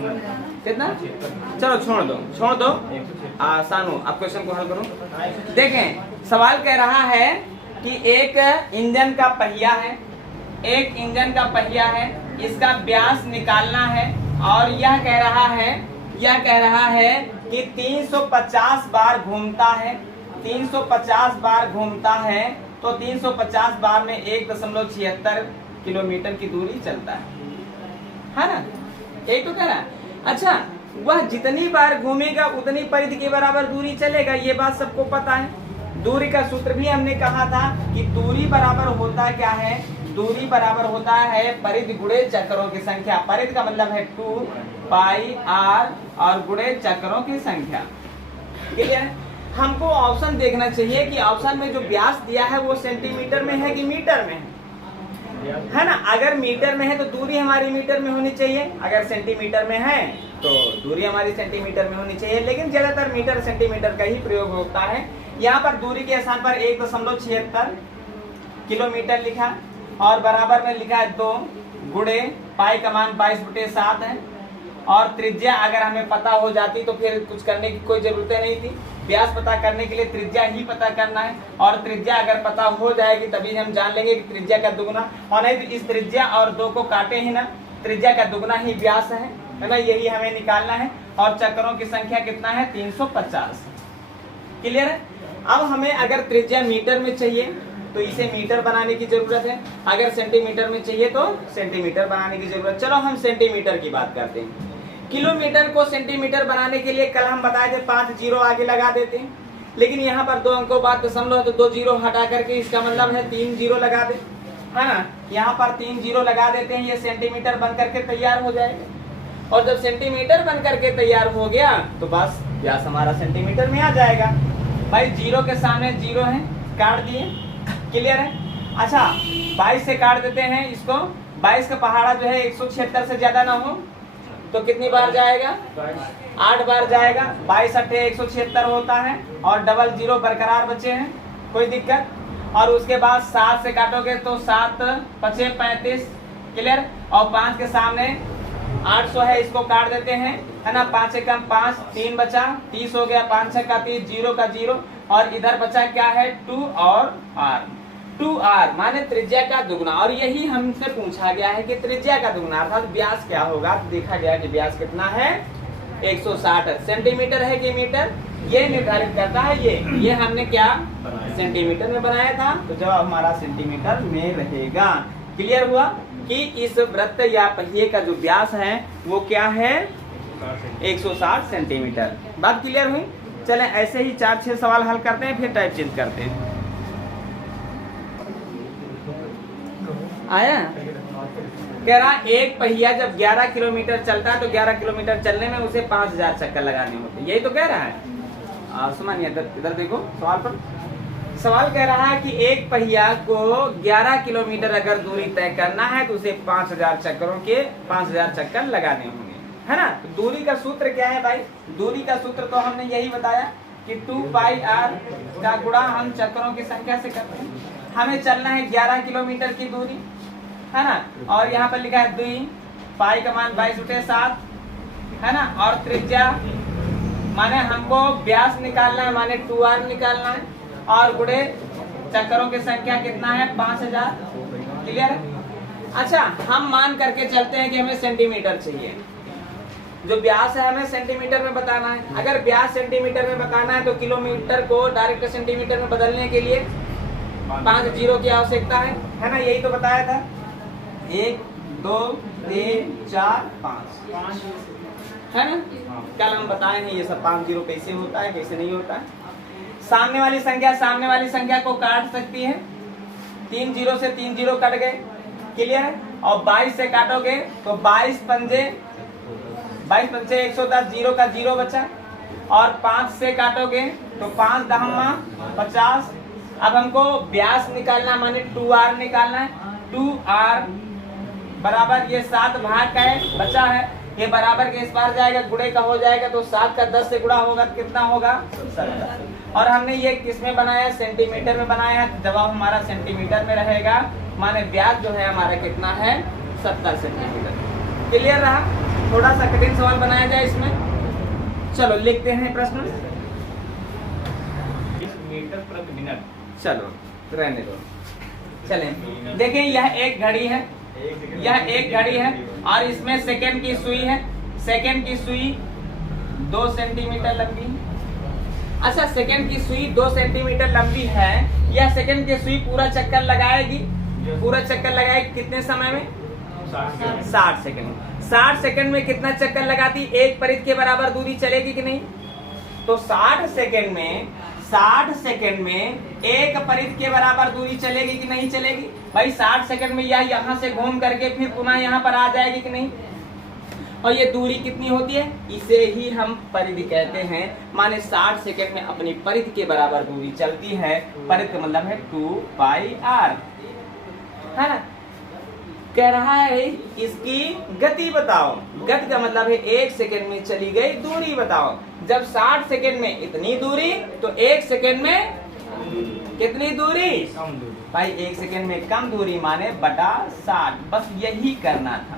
कितना? चलो छोड़ दो। सानू आप क्वेश्चन को हल करो। देखें सवाल कह रहा है कि एक इंजन का पहिया है, इसका व्यास निकालना है और यह कह रहा है कि 350 बार घूमता है, 350 बार घूमता है, तो 350 बार में 1.76 किलोमीटर की दूरी चलता है ना? एक तो कह रहा है। अच्छा, वह जितनी बार घूमेगा उतनी परिधि के बराबर दूरी चलेगा, ये बात सबको पता है। दूरी का सूत्र भी हमने कहा था कि दूरी बराबर होता क्या है? दूरी बराबर होता है परिधि गुणे चक्करों की संख्या। परिधि का मतलब है 2 पाई r और गुणे चक्करों की संख्या। क्लियर? हमको ऑप्शन देखना चाहिए कि ऑप्शन में जो व्यास दिया है वो सेंटीमीटर में है कि मीटर में है ना? अगर मीटर में है तो दूरी हमारी मीटर में होनी चाहिए, अगर सेंटीमीटर में है तो दूरी हमारी सेंटीमीटर में होनी चाहिए, लेकिन ज्यादातर मीटर सेंटीमीटर का ही प्रयोग होता है। यहाँ पर दूरी के स्थान पर 1.76 किलोमीटर लिखा और बराबर में लिखा है 2 गुणे पाई का मान 22/7 है और त्रिज्या अगर हमें पता हो जाती तो फिर कुछ करने की कोई जरूरत नहीं थी। व्यास पता करने के लिए त्रिज्या ही पता करना है और त्रिज्या अगर पता हो जाएगी तभी हम जान लेंगे कि त्रिज्या का दुगुना, और नहीं तो इस त्रिज्या और 2 को काटे ही ना, त्रिज्या का दुगुना ही व्यास है ना? यही हमें निकालना है। और चक्करों की संख्या कितना है? 350। क्लियर है? अब हमें अगर त्रिज्या मीटर में चाहिए तो इसे मीटर बनाने की जरूरत है, अगर सेंटीमीटर में चाहिए तो सेंटीमीटर बनाने की जरूरत। चलो हम सेंटीमीटर की बात करते हैं। किलोमीटर को सेंटीमीटर बनाने के लिए कल हम बताए थे 5 जीरो आगे लगा देते हैं, लेकिन यहाँ पर 2 अंकों बाद दशमलव तो 2 जीरो हटा करके इसका मतलब है 3 जीरो लगा दे, है ना? यहाँ पर 3 जीरो लगा देते हैं, ये सेंटीमीटर बन करके तैयार हो जाएगा। और जब सेंटीमीटर बन करके तैयार हो गया तो बस व्यास हमारा सेंटीमीटर में आ जाएगा। भाई जीरो के सामने जीरो है, काट दिए। क्लियर है? अच्छा 22 से काट देते हैं इसको। 22 का पहाड़ा जो है 176 से ज्यादा ना हो तो कितनी बार जाएगा? 8 बार जाएगा। 22 8 176 होता है और डबल जीरो बरकरार बचे हैं, कोई दिक्कत? और उसके बाद 7 से काटोगे तो 7 5 35। क्लियर? और 5 के सामने 800 है, इसको काट देते हैं, है ना? 5 से कम 5, 3 बचा, 30 हो गया। 5 6 का 30, 0 का 0 और इधर बचा क्या है? 2 और r। 2r माने त्रिज्या का दुगुना। और यही हमसे पूछा गया है कि त्रिज्या का दुगुना अर्थात व्यास क्या होगा। तो देखा गया कि व्यास कितना है? 160 सेंटीमीटर है कि मीटर, ये निर्धारित करता है। ये हमने क्या सेंटीमीटर में बनाया था, तो जवाब हमारा सेंटीमीटर में रहेगा। क्लियर हुआ कि इस वृत्त या पहिए का जो व्यास है वो क्या है? 160 सेंटीमीटर। बात क्लियर हुई? चलें ऐसे ही 4-6 सवाल हल करते हैं, फिर टाइप चेंज करते हैं। आया? कह रहा एक पहिया जब 11 किलोमीटर चलता है तो 11 किलोमीटर चलने में उसे 5000 चक्कर लगाने होते हैं। यही तो कह रहा है। सुमानिए इधर देखो सवाल पर। सवाल कह रहा है कि एक पहिया को 11 किलोमीटर अगर दूरी तय करना है तो उसे 5000 चक्कर लगाने होंगे, है ना? तो दूरी का सूत्र क्या है भाई? दूरी का सूत्र तो हमने यही बताया कि 2 पाई r का गुणा हम चक्करों की संख्या से करते हैं। हमें चलना है 11 किलोमीटर की दूरी, है ना? और यहाँ पर लिखा है 2 पाई का मान 22/7, है ना? और त्रिज्या माने हमको व्यास निकालना है, माने 2r निकालना है, और गुणे चक्करों की संख्या कितना है? 5000। क्लियर है? अच्छा हम मान करके चलते हैं कि हमें सेंटीमीटर चाहिए। जो व्यास है हमें सेंटीमीटर में बताना है। अगर व्यास सेंटीमीटर में बताना है तो किलोमीटर को डायरेक्ट सेंटीमीटर में बदलने के लिए 5 जीरो की आवश्यकता है ना? यही तो बताया था। 1 2 3 4 5, है ना? कल हम बताए हैं ये सब 5 जीरो कैसे होता है कैसे नहीं होता है। सामने वाली संख्या को काट सकती है। 3 जीरो से 3 जीरो कट गए। क्लियर है? और 22 से काटोगे तो 22 पंजे 110, जीरो का 0 बचा। और 5 से काटोगे तो 5 दहमा 50। अब हमको व्यास निकालना माने 2r निकालना है। 2r बराबर ये 7 भाग का है बचा है, ये बराबर के इस बार जाएगा, गुणे का हो जाएगा तो 7 का 10 से गुणा होगा कितना होगा? 70। और हमने ये किस में बनाया? सेंटीमीटर में बनाया है। जवाब हमारा सेंटीमीटर में रहेगा, माने व्यास जो है हमारा कितना है? 70 सेंटीमीटर। क्लियर रहा? थोड़ा सा कठिन सवाल बनाया जाए इसमें। चलो लिखते हैं प्रश्न। मीटर प्रति मिनट। चलो रहने दो। चलें, देखिए यह एक घड़ी है, यह एक घड़ी है और इसमें सेकंड की सुई है। सेकंड की सुई 2 सेंटीमीटर लंबी है। अच्छा, सेकंड की सुई 2 सेंटीमीटर लंबी है। यह सेकंड की सुई पूरा चक्कर लगाएगी, पूरा चक्कर लगाएगी कितने समय में? 60 सेकंड। 60 सेकंड में कितना चक्कर लगाती? एक परिध के बराबर दूरी चलेगी कि नहीं? तो 60 सेकंड में एक परिध के बराबर दूरी चलेगी कि नहीं चलेगी? भाई 60 सेकंड में यह यहाँ से घूम करके फिर पुनः यहाँ पर आ जाएगी कि नहीं? और ये दूरी कितनी होती है? इसे ही हम परिधि कहते हैं। माने 60 सेकंड में अपनी परिधि के बराबर दूरी चलती है। परिधि का मतलब है 2πr, है ना? कह रहा है इसकी गति बताओ। गति का मतलब है 1 सेकंड में चली गई दूरी बताओ। जब 60 सेकंड में इतनी दूरी तो 1 सेकंड में कितनी दूरी? कम दूरी। भाई 1 सेकंड में कम दूरी माने बटा 60। बस यही करना था।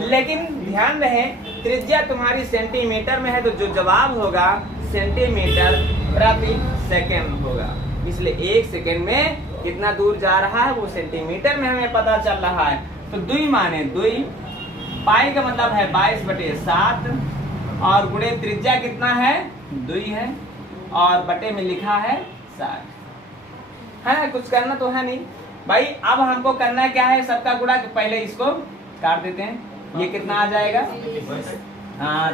लेकिन ध्यान रहे त्रिज्या तुम्हारी सेंटीमीटर में है तो जो जवाब होगा सेंटीमीटर प्रति सेकंड होगा। इसलिए 1 सेकंड में कितना दूर जा रहा है वो सेंटीमीटर में हमें पता चल रहा है। तो दुई माने दुई, पाई का मतलब है 22/7 और गुणे त्रिज्या कितना है? दुई है और बटे में लिखा है 60। है कुछ करना तो है नहीं भाई। अब हमको करना क्या है? सबका गुणा। पहले इसको काट देते हैं। ये कितना आ जाएगा?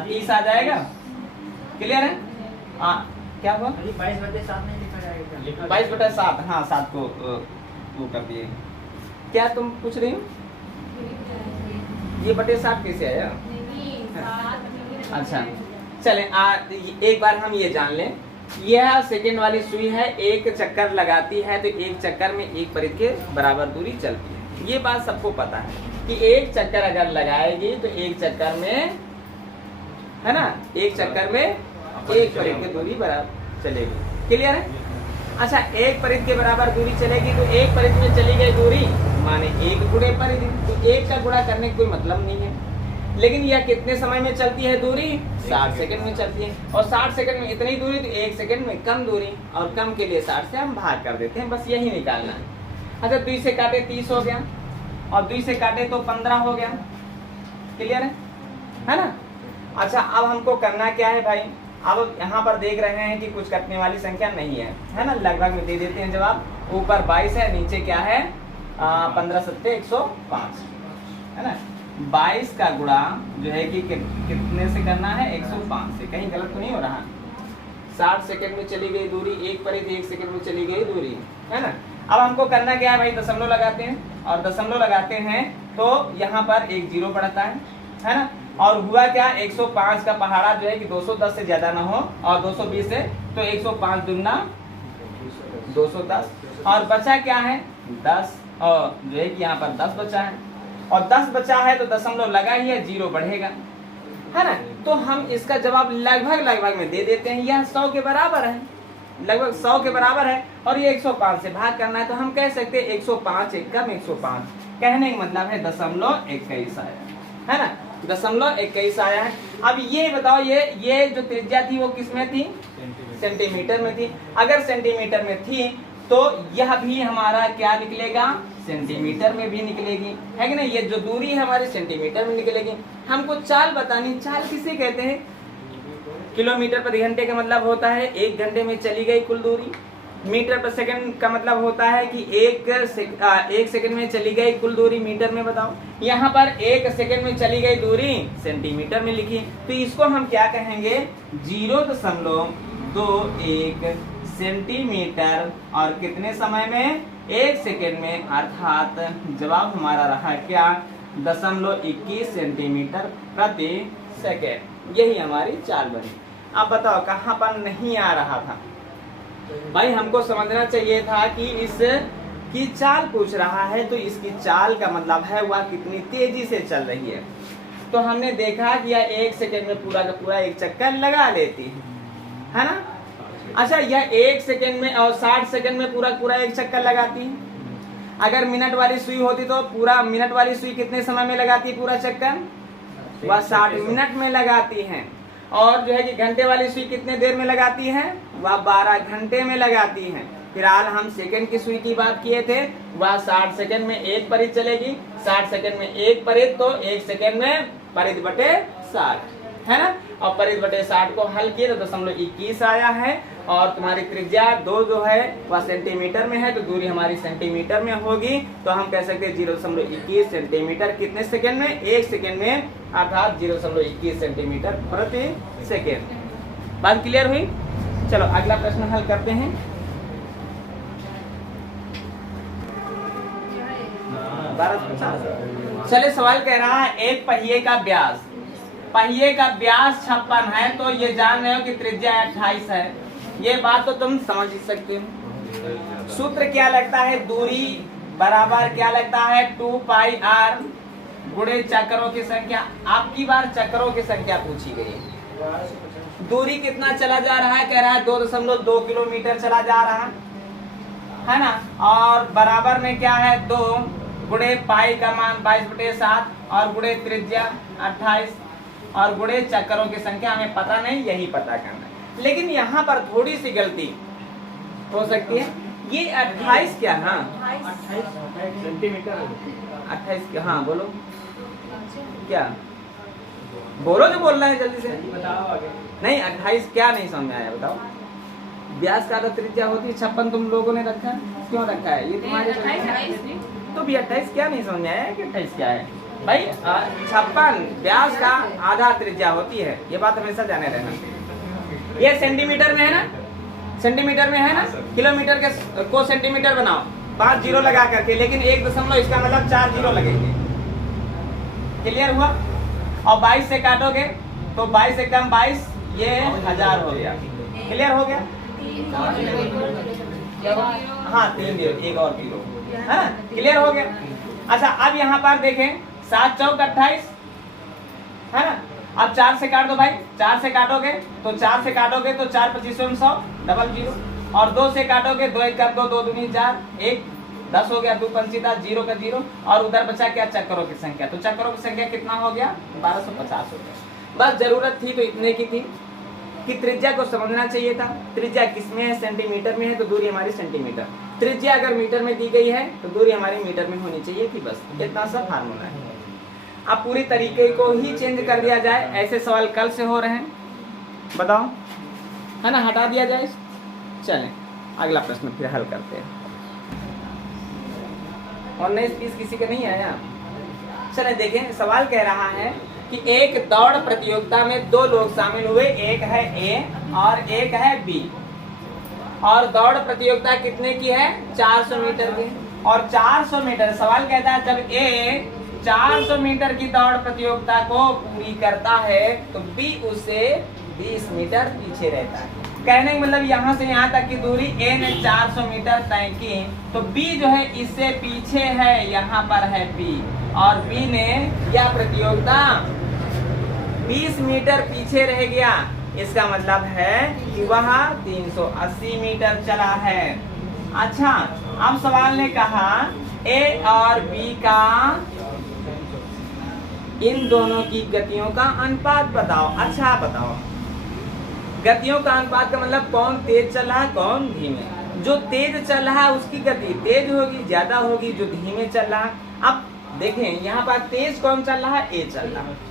30 आ जाएगा। क्लियर है? हाँ, क्या हुआ? 22/7 नहीं लिखा जाएगा। 22/7। हाँ, 7 को वो कर दिए। क्या तुम पूछ रही हो? ये बटे 7 कैसे आया? अच्छा चलें, एक बार हम ये जान लें। यह सेकेंड वाली सुई है, एक चक्कर लगाती है तो एक चक्कर में एक परिधि के बराबर दूरी चलती है। ये बात सबको पता है कि एक चक्कर अगर लगाएगी तो एक चक्कर में, है ना, एक चक्कर में एक परिधि की दूरी बराबर चलेगी। क्लियर है? अच्छा, एक परिधि के बराबर दूरी चलेगी तो एक परिधि में चली गई दूरी माने एक गुणे परिधि। तो एक का गुणा करने का कोई मतलब नहीं है। लेकिन यह कितने समय में चलती है दूरी? 60 सेकंड में चलती है। और 60 सेकंड में इतनी दूरी तो 1 सेकंड में कम दूरी, और कम के लिए 60 से हम भाग कर देते हैं। बस यही निकालना है। अच्छा, 2 से काटे 30 हो गया और 2 से काटे तो 15 हो गया। क्लियर है ना? अच्छा, अब हमको करना क्या है भाई? अब यहाँ पर देख रहे हैं कि कुछ कटने वाली संख्या नहीं है ना? लगभग में दे देते हैं जवाब। ऊपर 22 है, नीचे क्या है? 15 सत्ते 105, है ना? 22 का गुणा जो है कि कितने से करना है? 105 से। कहीं गलत तो नहीं हो रहा? 60 सेकंड में चली गई दूरी, एक परिधि 1 सेकंड में चली गई दूरी, है ना? अब हमको करना क्या है भाई? दशमलव लगाते हैं और दशमलव लगाते हैं तो यहाँ पर एक 0 पड़ता है ना? और हुआ क्या? 105 का पहाड़ा जो है कि 210 से ज्यादा ना हो और 220 से, तो 105 दुगना 210 और बचा क्या है? 10, और जो है कि यहाँ पर 10 बचा है और 10 बचा है तो दशमलव लगा ही है, 0 बढ़ेगा, है ना? तो हम इसका जवाब लगभग में दे देते हैं। यह 100 के बराबर है, लगभग 100 के बराबर है और ये 105 से भाग करना है तो हम कह सकते हैं 105 एकम 105। कहने का मतलब है 0.21 आया, है ना? 0.21 आया है। अब ये बताओ, ये जो त्रिज्या थी वो किस में थी? सेंटीमीटर में थी। अगर सेंटीमीटर में थी तो यह भी हमारा क्या निकलेगा? सेंटीमीटर में भी निकलेगी, है कि नहीं? ये जो दूरी है हमारी सेंटीमीटर में निकलेगी। हमको चाल बतानी। चाल किसे कहते हैं? किलोमीटर प्रति घंटे का मतलब होता है 1 घंटे में चली गई कुल दूरी। मीटर पर सेकंड का मतलब होता है कि एक सेकंड में चली गई कुल दूरी मीटर में बताओ। यहाँ पर 1 सेकंड में चली गई दूरी सेंटीमीटर में लिखी, तो इसको हम क्या कहेंगे? 0.21 सेंटीमीटर। और कितने समय में? 1 सेकंड में। अर्थात जवाब हमारा रहा क्या? 0.21 सेंटीमीटर प्रति सेकंड। यही हमारी चाल बनी। अब बताओ कहाँ पर नहीं आ रहा था? भाई हमको समझना चाहिए था कि इसकी चाल पूछ रहा है तो इसकी चाल का मतलब है वह कितनी तेजी से चल रही है। तो हमने देखा कि यह 1 सेकंड में पूरा का पूरा एक चक्कर लगा लेती है ना? अच्छा, यह 1 सेकंड में और 60 सेकंड में पूरा एक चक्कर लगाती है। अगर मिनट वाली सुई होती तो पूरा मिनट वाली सुई कितने समय में लगाती है पूरा चक्कर? वह 60 मिनट में लगाती है। और जो है कि घंटे वाली सुई कितने देर में लगाती है, वह 12 घंटे में लगाती है। फिलहाल हम सेकंड की सुई की बात किए थे, वह 60 सेकंड में एक परिध चलेगी, 60 सेकंड में एक परिध, तो 1 सेकंड में परिध बटे 60 है ना। और परिध बटे 60 को हल किए तो 0.21 आया है। और तुम्हारी त्रिज्या 2 जो है वह सेंटीमीटर में है, तो दूरी हमारी सेंटीमीटर में होगी, तो हम कह सकते हैं 0.21 सेंटीमीटर कितने सेकंड में, 1 सेकंड में, अर्थात 0.21 सेंटीमीटर प्रति सेकंड। बात क्लियर हुई। चलो अगला प्रश्न हल करते हैं। चले सवाल कह रहा है एक पहिए का व्यास, पहिए का व्यास 56 है, तो ये जान रहे हो कि त्रिज्या 28 है। ये बात तो तुम समझ ही सकते हो। सूत्र क्या लगता है, दूरी बराबर क्या लगता है 2 पाई r गुणे चक्रों की संख्या। आपकी बार चक्रों की संख्या पूछी गई है। दूरी कितना चला जा रहा है, कह रहा है 2.2 किलोमीटर चला जा रहा है ना। और बराबर में क्या है 2 गुणे पाई का मान 22/7 और गुणे त्रिज्या 28 और गुणे चक्करों की संख्या हमें पता नहीं, यही पता करना है। लेकिन यहाँ पर थोड़ी सी गलती हो सकती है। ये 28 क्या, हाँ 28 सेंटीमीटर 28 क्या, हाँ बोलो क्या, बोलो जो बोल रहा है जल्दी से। बताओ आगे। नहीं 28 क्या नहीं समझ में आया, बताओ। व्यास का त्रिज्या होती है 56, तुम लोगों ने रखा है, क्यों रखा है ये तुम्हारे, तो भी 28 क्या नहीं समझ में आया कि 28 क्या है भाई। 56 व्यास का आधा त्रिज्या होती है, ये बात हमेशा जाने रहना। ये सेंटीमीटर में है ना, सेंटीमीटर में है ना, किलोमीटर के को सेंटीमीटर बनाओ 5 जीरो लगा करके, लेकिन 1 दशमलव, इसका मतलब 4 जीरो लगेंगे। क्लियर हुआ। और 22 से काटोगे तो 22 से कम 22, ये 1000 हो गया। क्लियर हो गया। हाँ 3 जीरो, 1 और किलो है ना, क्लियर हो गया। अच्छा अब यहाँ पर देखें 7 चौक 28 है ना। अब 4 से काट दो भाई, 4 से काटोगे तो 4 से काटोगे तो 4 25 100 डबल जीरो, और 2 से काटोगे 2 1 कर 2 2 दूनी 4 1 10 हो गया, 2 पंची 10 0 का 0, और उधर बचा क्या चक्करों की संख्या, तो चक्करों की संख्या कितना हो गया 1250 हो गया। बस जरूरत थी तो इतने की थी कि त्रिज्या को समझना चाहिए था। त्रिज्या किसमें है, सेंटीमीटर में है, तो दूरी हमारी सेंटीमीटर। त्रिज्या अगर मीटर में दी गई है तो दूरी हमारी मीटर में होनी चाहिए थी, बस इतना सा फार्मूला है। अब पूरी तरीके को ही चेंज कर दिया जाए, ऐसे सवाल कल से हो रहे हैं, बताओ है ना, हटा दिया जाए। चलें अगला प्रश्न फिर हल करते हैं। और 19 पीस किसी का नहीं आया। चलें देखें, सवाल कह रहा है कि एक दौड़ प्रतियोगिता में 2 लोग शामिल हुए, एक है ए और एक है बी, और दौड़ प्रतियोगिता कितने की है 400 मीटर की। और 400 मीटर, सवाल कहता है जब ए 400 मीटर की दौड़ प्रतियोगिता को पूरी करता है तो बी उससे 20 मीटर पीछे रहता है। कहने का मतलब यहाँ से यहाँ तक की दूरी ए ने 400 मीटर तय की, तो बी जो है इससे पीछे है, यहाँ पर है बी, और बी ने यह प्रतियोगिता 20 मीटर पीछे रह गया। इसका मतलब है कि वह 380 मीटर चला है। अच्छा अब सवाल ने कहा ए और बी का इन दोनों की गतियों का अनुपात बताओ। अच्छा बताओ, गतियों का अनुपात का मतलब कौन तेज चल रहा है कौन धीमे। जो तेज चल रहा है उसकी गति तेज होगी, ज्यादा होगी, जो धीमे चल रहा है। अब देखें यहाँ पर तेज कौन चल रहा है, ए चल रहा है।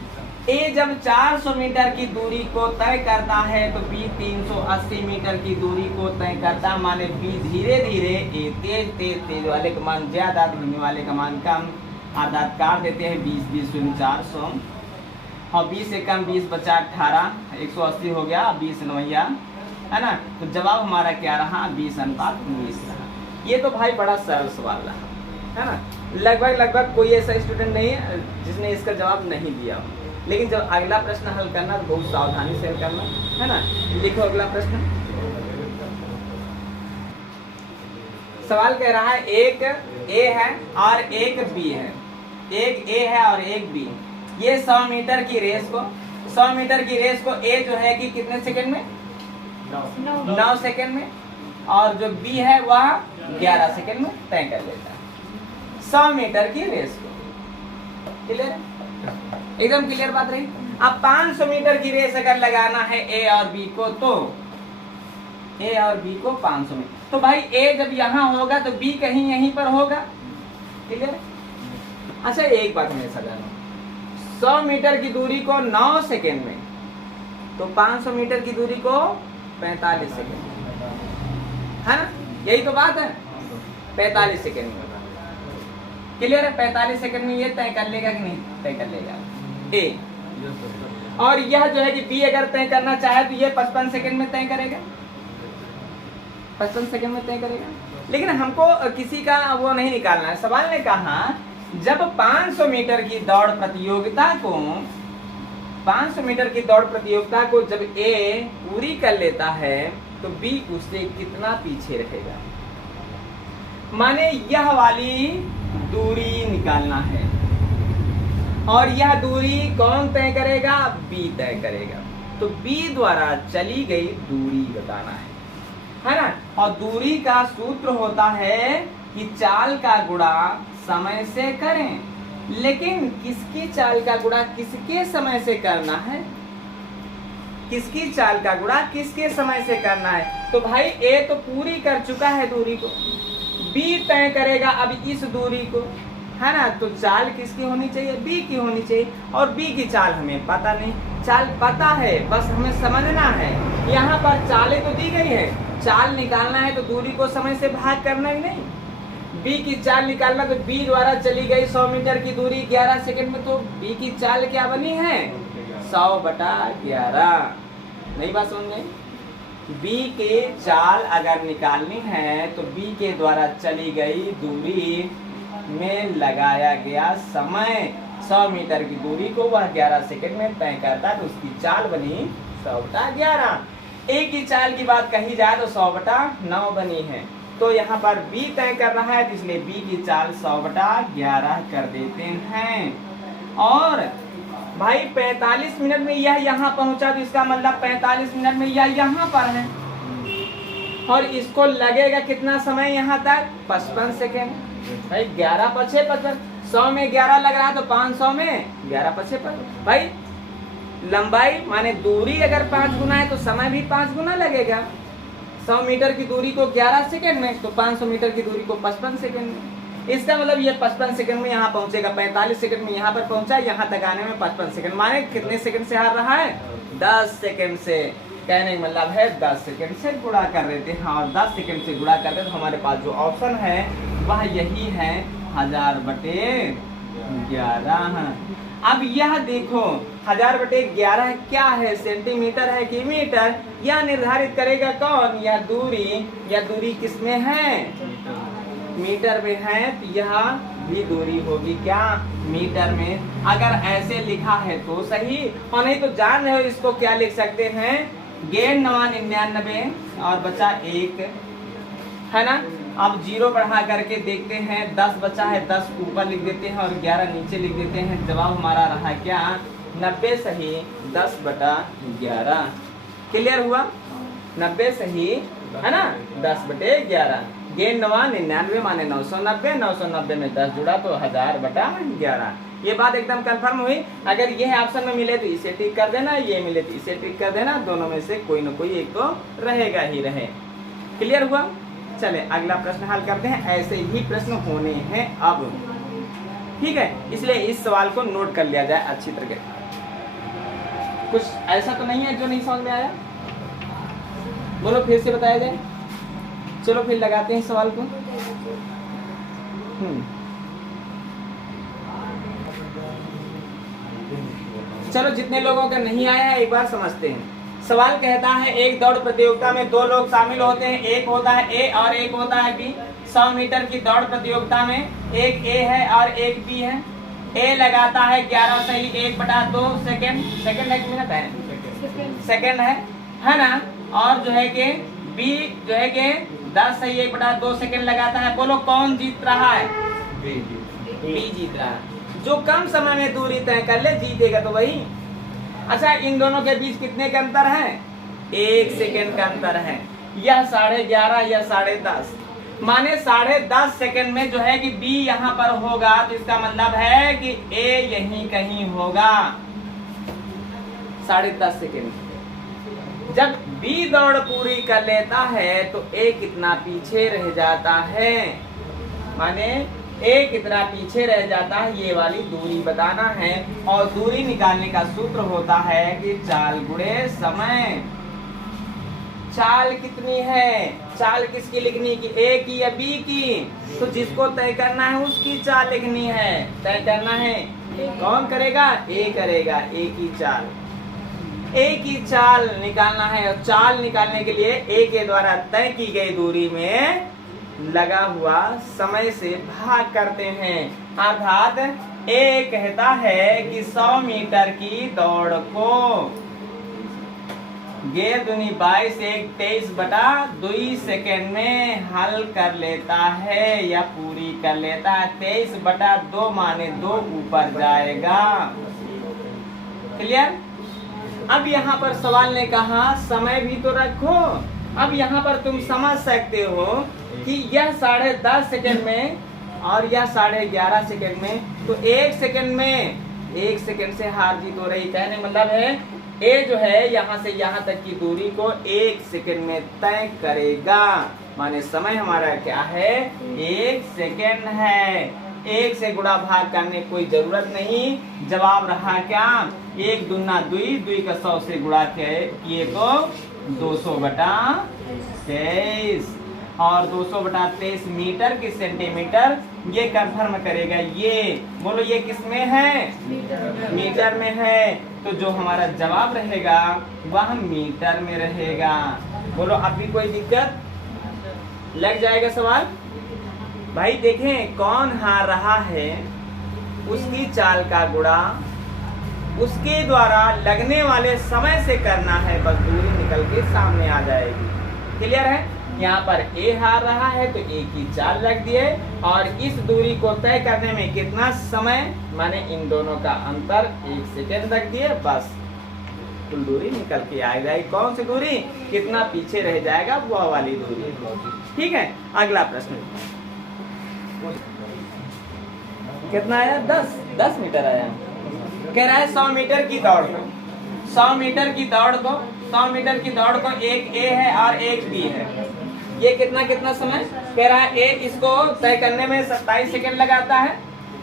ए जब 400 मीटर की दूरी को तय करता है तो बी 380 मीटर की दूरी को तय करता, माने बी धीरे धीरे, ए तेज तेज, तेज वाले का मान ज्यादा, धीमे वाले का मान कम। आधार काट देते हैं 20 20 शून्य 400, और 20 से कम 20 बचा 18, 180 हो गया, 20 नवैया है ना। तो जवाब हमारा क्या रहा 20:19 रहा। ये तो भाई बड़ा सरल सवाल रहा है ना। लगभग कोई ऐसा स्टूडेंट नहीं है जिसने इसका जवाब नहीं दिया हो। लेकिन जब अगला प्रश्न हल करना तो बहुत सावधानी से हल करना है ना। लिखो अगला प्रश्न। सवाल कह रहा है एक ए है और एक बी है, एक ए है और एक बी। ये 100 मीटर की रेस को ए जो है कि कितने सेकंड में 9 सेकंड में, और जो बी है वह 11 सेकंड में तय कर लेता है 100 मीटर की रेस को। क्लियर है। एकदम क्लियर बात रही। अब 500 मीटर की रेस अगर लगाना है ए और बी को, तो ए और बी को 500 मीटर, तो भाई ए जब यहाँ होगा तो बी कहीं यहीं पर होगा। क्लियर? अच्छा एक बात मैं समझाना, 100 मीटर की दूरी को 9 सेकेंड में, तो 500 मीटर की दूरी को 45 सेकेंड, है ना? यही तो बात है, 45 सेकेंड में। क्लियर है? 45 सेकेंड में ये तय कर लेगा कि नहीं तय कर लेगा ए, और यह जो है कि बी अगर तय करना चाहे तो ये 55 सेकेंड में तय करेगा, 55 सेकेंड में तय करेगा। लेकिन हमको किसी का वो नहीं निकालना है। सवाल ने कहा जब 500 मीटर की दौड़ प्रतियोगिता को 500 मीटर की दौड़ प्रतियोगिता को जब ए पूरी कर लेता है तो बी उससे कितना पीछे रहेगा। माने यह वाली दूरी निकालना है, और यह दूरी कौन तय करेगा? बी तय करेगा। तो बी द्वारा चली गई दूरी बताना है ना? और दूरी का सूत्र होता है कि चाल का गुणा समय से करें, लेकिन किसकी चाल का गुणा किसके समय से करना है? किसकी चाल का गुणा किसके समय से करना है? तो भाई ए तो पूरी कर चुका है दूरी को, बी तय करेगा अब इस दूरी को, है ना? तो चाल किसकी होनी चाहिए? बी की होनी चाहिए, और बी की चाल हमें पता नहीं, चाल पता है बस हमें समझना है। यहाँ पर चालें तो दी गई है, चाल निकालना है तो दूरी को समय से भाग करना ही नहीं। बी की चाल निकालना, तो बी द्वारा चली गई 100 मीटर की दूरी 11 सेकंड में, तो बी की चाल क्या बनी है? 100/11। नई बात समझ में? बी के चाल अगर निकालनी है तो बी के द्वारा चली गई दूरी में लगाया गया समय, 100 मीटर की दूरी को वह 11 सेकंड में तय करता है, तो उसकी चाल बनी 100/11। ए की चाल की बात कही जाए तो 100/9 बनी है। तो यहाँ पर बी तय कर रहा है, तो इसलिए बी की चाल 100/11 कर देते हैं। और भाई 45 मिनट में यह यहाँ पहुंचा, तो इसका मतलब 45 मिनट में यह यहाँ पर है, और इसको लगेगा कितना समय यहाँ तक? 55 सेकेंड। भाई 11/6 100 में 11 लग रहा है, तो 500 में 11/6। भाई लंबाई माने दूरी अगर 5 गुना है तो समय भी 5 गुना लगेगा। 100 मीटर की दूरी को 11 सेकेंड में, तो 500 मीटर की दूरी को 55 सेकेंड में। इसका मतलब ये 55 सेकंड में यहाँ पहुंचेगा, 45 सेकंड में यहाँ पर पहुंचा, यहाँ तक आने में 55 सेकंड। माने कितने सेकंड से हार रहा है? 10 सेकंड से। कहने का मतलब है 10 सेकंड से गुणा कर देते हैं, और 10 सेकंड से गुणा कर देते तो हमारे पास जो ऑप्शन है वह यही है, 1000/11। अब यह देखो 1000/11 क्या है? सेंटीमीटर है कि मीटर? यह निर्धारित करेगा कौन? यह दूरी किसमें है? मीटर में है, तो यह भी दूरी होगी क्या? मीटर में। अगर ऐसे लिखा है तो सही, और नहीं तो जान रहे हो इसको क्या लिख सकते हैं? गेन 99 और बचा 1, है ना? अब 0 बढ़ा करके देखते हैं, 10 बचा है, 10 ऊपर लिख देते हैं और 11 नीचे लिख देते हैं। जवाब हमारा रहा क्या? 90 सही 10/11। क्लियर हुआ? 90 सही है ना, 10/11। गेन 99 माने 990, 990 में 10 जुड़ा तो 1000/11। ये बात एकदम कंफर्म हुई। अगर ये ऑप्शन में मिले तो इसे टिक कर देना, ये मिले तो इसे टिक कर देना, दोनों में से कोई ना कोई एक तो रहेगा ही रहे। क्लियर हुआ? चले अगला प्रश्न हल करते हैं। ऐसे ही प्रश्न होने हैं अब, ठीक है? इसलिए इस सवाल को नोट कर लिया जाए अच्छी तरह। कुछ ऐसा तो नहीं है जो नहीं समझ में आया? बोलो, फिर से बताया जाए। चलो फिर लगाते हैं सवाल को। चलो जितने लोगों का नहीं आया है एक बार समझते हैं। सवाल कहता है एक दौड़ प्रतियोगिता में 2 लोग शामिल होते हैं, एक होता है ए और एक होता है बी। 100 मीटर की दौड़ प्रतियोगिता में एक ए है और एक बी है। ए लगाता है 11 सही 1/2 सेकेंड, सेकेंड एक मिनट है, सेकेंड है ना? और जो है कि बी जो है कि 10 सही 1/2 सेकेंड लगाता है। बोलो कौन जीत रहा है? बी जीत रहा है। जो कम समय में दूरी तय कर ले जीतेगा तो वही। अच्छा, इन दोनों के बीच कितने का अंतर है? 1 सेकेंड का अंतर है। यह 11.5 यह 10.5। माने 10.5 सेकंड में जो है कि बी यहाँ पर होगा, तो इसका मतलब है कि ए यहीं कहीं होगा 10.5 सेकंड। जब बी दौड़ पूरी कर लेता है तो ए कितना पीछे रह जाता है, माने ए कितना पीछे रह जाता है, ये वाली दूरी बताना है। और दूरी निकालने का सूत्र होता है कि चाल गुणे समय। चाल कितनी है, चाल किसकी लिखनी की, ए की या बी की, तो जिसको तय करना है उसकी चाल लिखनी है, तय करना है। कौन करेगा, ए करेगा, ए की चाल, ए की चाल निकालना है। और चाल निकालने के लिए ए के द्वारा तय की गई दूरी में लगा हुआ समय से भाग करते हैं। अर्थात ए कहता है कि 100 मीटर की दौड़ को गेर दूनी 22 1 23/2 सेकेंड में हल कर लेता है या पूरी कर लेता है। 23/2 माने 2 ऊपर जाएगा। क्लियर। अब यहाँ पर सवाल ने कहा समय भी तो रखो। अब यहाँ पर तुम समझ सकते हो कि यह 10.5 सेकेंड में और यह 11.5 सेकेंड में, तो 1 सेकेंड में 1 सेकेंड से हार जीत हो रही। कहने मतलब है ए जो है यहाँ से यहाँ तक की दूरी को 1 सेकेंड में तय करेगा। माने समय हमारा क्या है, 1 सेकेंड है। 1 से गुणा भाग करने की कोई जरूरत नहीं। जवाब रहा क्या, 1 दूना 2, 2 का 100 से गुणा किए तो 200/23 और 200/23 मीटर की सेंटीमीटर, ये कंफर्म करेगा। ये बोलो ये किस में है, मीटर में है। तो जो हमारा जवाब रहेगा वह मीटर में रहेगा। बोलो अब भी कोई दिक्कत, लग जाएगा सवाल। भाई देखें कौन हार रहा है, उसकी चाल का गुणा उसके द्वारा लगने वाले समय से करना है, बस दूरी निकल के सामने आ जाएगी। क्लियर है। यहाँ पर ए हार रहा है तो ए की चाल रख दिए और इस दूरी को तय करने में कितना समय, माने इन दोनों का अंतर 1 सेकेंड रख दिए, बस कुल दूरी निकल के आ जाएगी। कौन सी दूरी, कितना पीछे रह जाएगा वह वाली दूरी। ठीक है। अगला प्रश्न कितना आया, 10 मीटर आया। कह रहा है 100 मीटर की दौड़ को, 100 मीटर की दौड़ को, 100 मीटर की दौड़ को एक ए है और एक बी है। ये कितना कितना समय कह रहा है, ए इसको तय करने में 27 सेकंड लगाता है,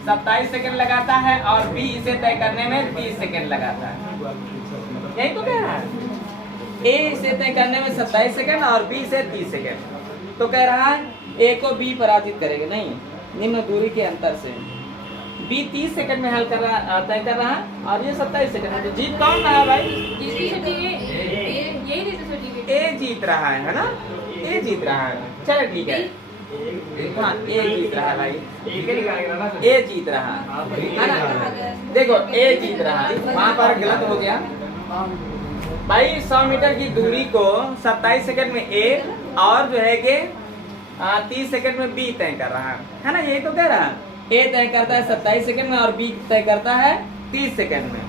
27 सेकंड लगाता है, और बी इसे तय करने में 30 सेकंड लगाता है। यही तो कह रहा है, ए इसे तय करने में 27 सेकंड और बी से 30 सेकंड। तो कह रहा है ए को बी पराजित करेगा, नहीं निम्न दूरी के अंतर से। बी 30 सेकंड में हल कर रहा, तय कर रहा है, और ये 27 सेकंड में। तो जीत कौन रहा है भाई, ए जीत रहा है ना, ए जीत रहा है। चलो ठीक है, हाँ ए जीत रहा है भाई, ए जीत रहा है ना। देखो ए जीत रहा है, वहाँ पर गलत हो गया भाई। 100 मीटर की दूरी को 27 सेकंड में ए और जो है कि 30 सेकंड में बी तय कर रहा है ना। यही तो कह रहा है, ए तय करता है 27 सेकंड में और बी तय करता है 30 सेकंड में।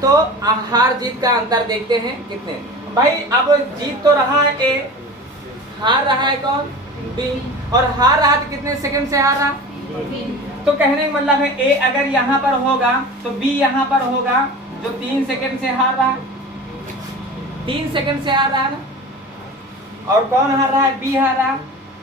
तो हार जीत का अंतर देखते हैं कितने। भाई अब जीत तो रहा है ए, हार रहा है कौन, बी, और हार रहा तो कितने सेकंड से हार रहा। तो कहने का मतलब है ए अगर यहाँ पर होगा तो बी यहाँ पर होगा, जो 3 सेकंड से हार रहा, 3 सेकंड से हार रहा है ना। और कौन हार रहा है, बी हार रहा।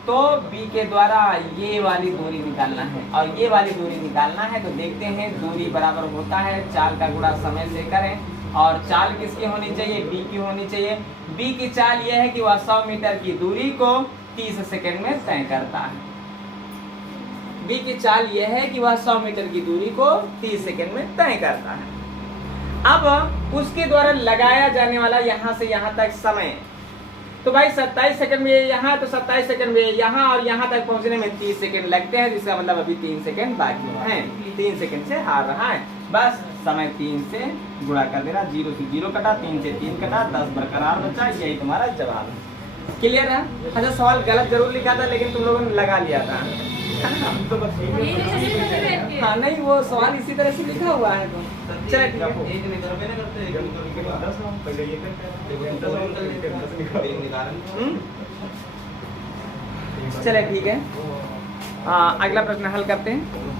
तो बी के द्वारा ये वाली दूरी निकालना है, और ये वाली दूरी निकालना है। तो देखते हैं दूरी बराबर होता है चाल का गुणा समय से करें। और चाल किसकी होनी चाहिए, बी की होनी चाहिए। बी की चाल यह है कि वह 100 मीटर की दूरी को 30 सेकंड में तय करता है। बी की चाल यह है कि वह 100 मीटर की दूरी को 30 सेकंड में तय करता है। अब उसके द्वारा लगाया जाने वाला यहाँ से यहाँ तक समय, तो भाई 27 सेकंड में यहाँ, तो 27 सेकंड में यहाँ, और यहाँ तक पहुँचने में 30 सेकंड लगते हैं, जिसका मतलब अभी 3 सेकंड बाकी हैं। 3 सेकंड से हार रहा है, बस समय 3 से गुणा कर देना। 0 से 0 कटा, 3 से 3 कटा, 10 बरकरार बचा। यही तुम्हारा जवाब है। क्लियर है। अच्छा सवाल गलत जरूर लिखा था, लेकिन तुम लोगों ने लगा लिया था। तो बस हाँ नहीं, वो सवाल इसी तरह से लिखा हुआ है। तो चलो ठीक है। चले ठीक है, अगला प्रश्न हल करते हैं।